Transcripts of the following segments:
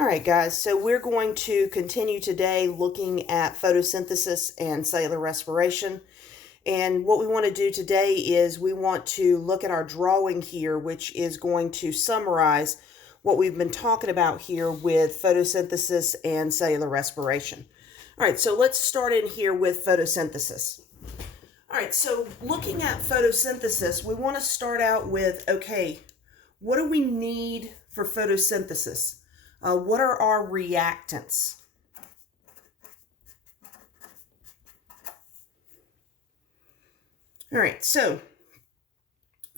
All right, guys, so we're going to continue today looking at photosynthesis and cellular respiration. And what we want to do today is we want to look at our drawing here, which is going to summarize what we've been talking about here with photosynthesis and cellular respiration. All right, so let's start in here with photosynthesis. All right, so looking at photosynthesis, we want to start out with, okay, what do we need for photosynthesis? What are our reactants? All right, so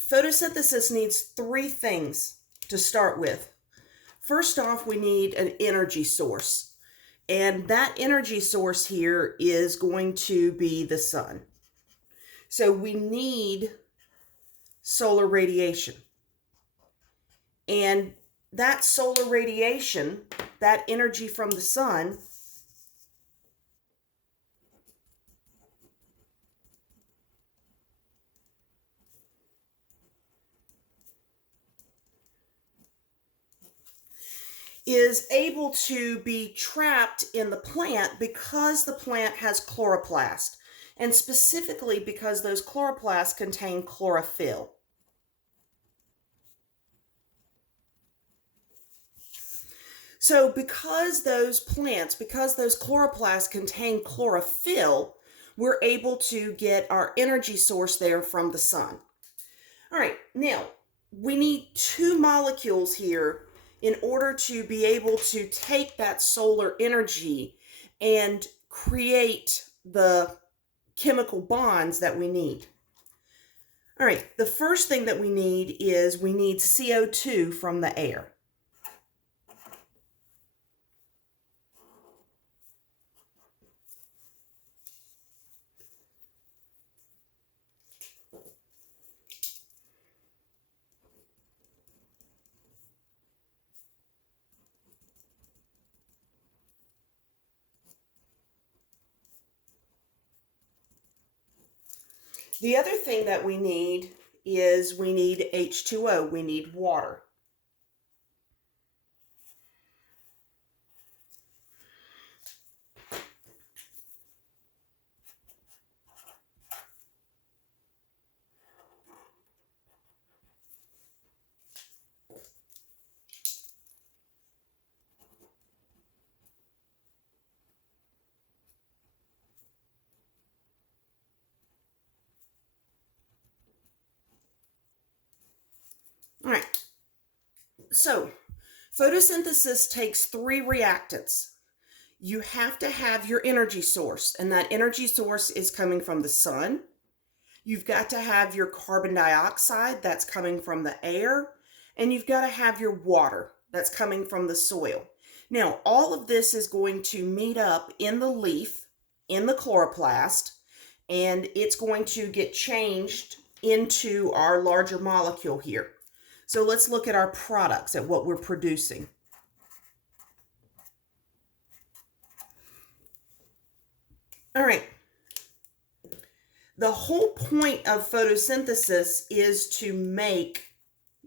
photosynthesis needs three things to start with. First off, we need an energy source. And that energy source here is going to be the sun. So we need solar radiation. And that solar radiation, that energy from the sun, is able to be trapped in the plant because the plant has chloroplast, and specifically because those chloroplasts contain chlorophyll. So because those chloroplasts contain chlorophyll, we're able to get our energy source there from the sun. All right, now we need two molecules here in order to be able to take that solar energy and create the chemical bonds that we need. All right, the first thing that we need is we need CO2 from the air. The other thing that we need is we need H2O, we need water. All right, so photosynthesis takes three reactants. You have to have your energy source, and that energy source is coming from the sun. You've got to have your carbon dioxide that's coming from the air, and you've got to have your water that's coming from the soil. Now, all of this is going to meet up in the leaf, in the chloroplast, and it's going to get changed into our larger molecule here. So let's look at our products, at what we're producing. All right. The whole point of photosynthesis is to make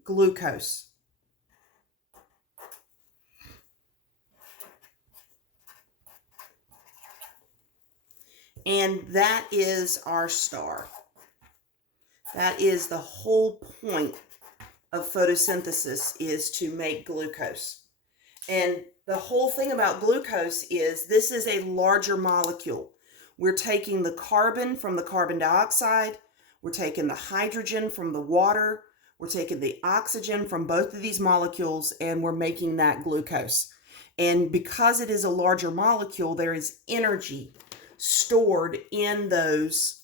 glucose. And that is our star. That is the whole point of photosynthesis, is to make glucose. And the whole thing about glucose is this is a larger molecule. We're taking the carbon from the carbon dioxide, we're taking the hydrogen from the water, we're taking the oxygen from both of these molecules, and we're making that glucose. And because it is a larger molecule, there is energy stored in those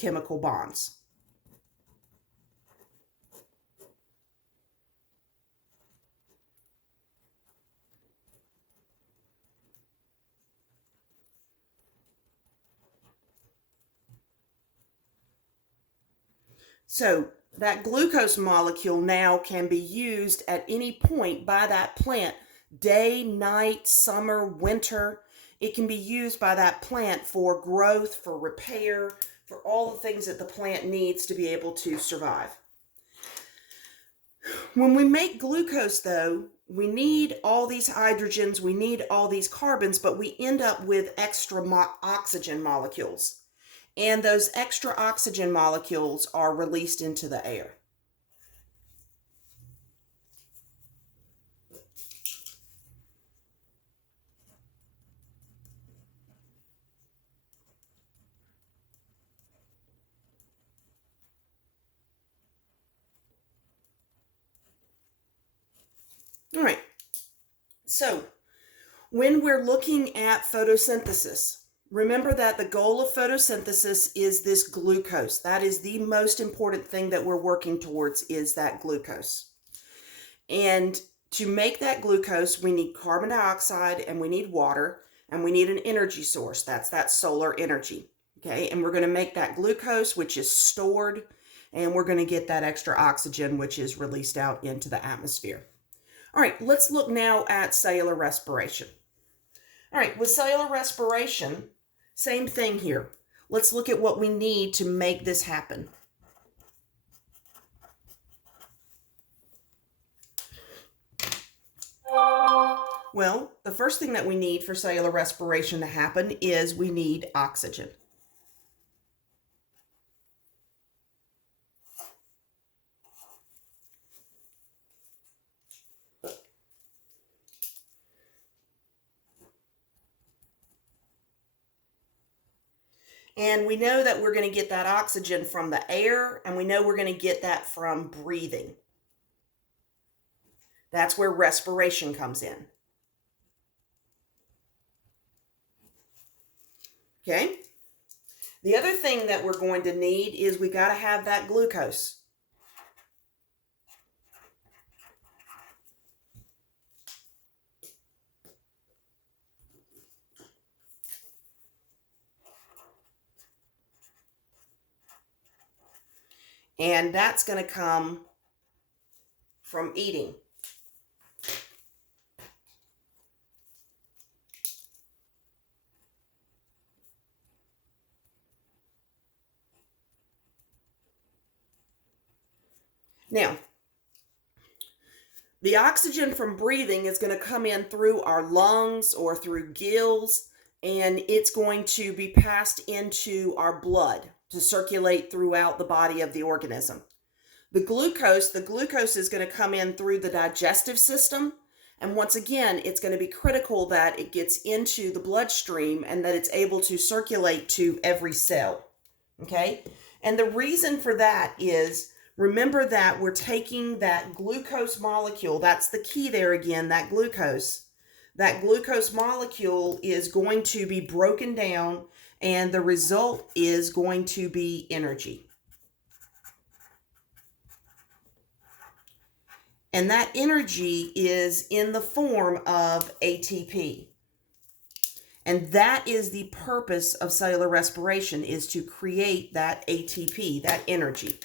chemical bonds. So that glucose molecule now can be used at any point by that plant, day, night, summer, winter. It can be used by that plant for growth, for repair, for all the things that the plant needs to be able to survive. When we make glucose, though, we need all these hydrogens, we need all these carbons, but we end up with extra oxygen molecules. And those extra oxygen molecules are released into the air. All right. So when we're looking at photosynthesis, remember that the goal of photosynthesis is this glucose. That is the most important thing that we're working towards, is that glucose. And to make that glucose, we need carbon dioxide and we need water and we need an energy source. That's that solar energy. Okay, and we're going to make that glucose, which is stored, and we're going to get that extra oxygen, which is released out into the atmosphere. All right, let's look now at cellular respiration. All right, with cellular respiration, same thing here. Let's look at what we need to make this happen. Well, the first thing that we need for cellular respiration to happen is we need oxygen. And we know that we're going to get that oxygen from the air, and we know we're going to get that from breathing. That's where respiration comes in. Okay? The other thing that we're going to need is we got to have that glucose. And that's going to come from eating. Now, the oxygen from breathing is going to come in through our lungs or through gills, and it's going to be passed into our blood to circulate throughout the body of the organism. The glucose is going to come in through the digestive system, and once again, it's going to be critical that it gets into the bloodstream and that it's able to circulate to every cell. Okay? And the reason for that is, remember that we're taking that glucose molecule, that's the key there again, that glucose. That glucose molecule is going to be broken down, and the result is going to be energy. And that energy is in the form of ATP. And that is the purpose of cellular respiration, is to create that ATP, that energy.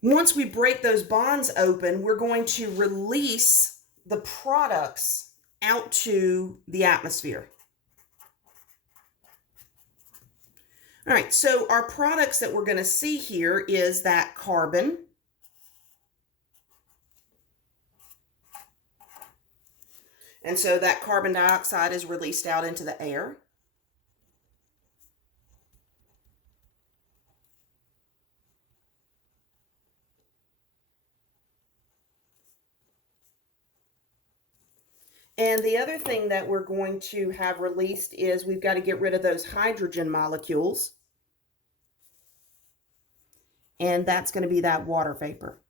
Once we break those bonds open, we're going to release the products out to the atmosphere. All right, so our products that we're going to see here is that carbon, and so that carbon dioxide is released out into the air. And the other thing that we're going to have released is we've got to get rid of those hydrogen molecules. And that's going to be that water vapor.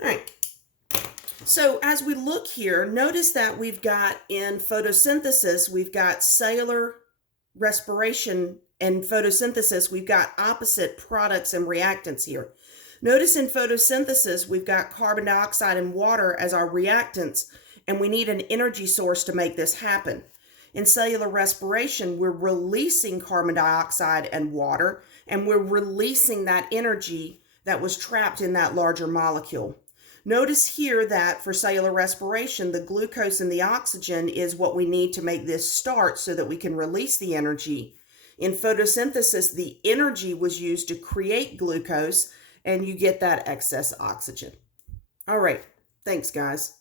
All right. So as we look here, notice that we've got in photosynthesis, we've got cellular respiration, and photosynthesis, we've got opposite products and reactants here. Notice in photosynthesis, we've got carbon dioxide and water as our reactants, and we need an energy source to make this happen. In cellular respiration, we're releasing carbon dioxide and water, and we're releasing that energy that was trapped in that larger molecule. Notice here that for cellular respiration, the glucose and the oxygen is what we need to make this start so that we can release the energy. In photosynthesis, the energy was used to create glucose, and you get that excess oxygen. All right, thanks, guys.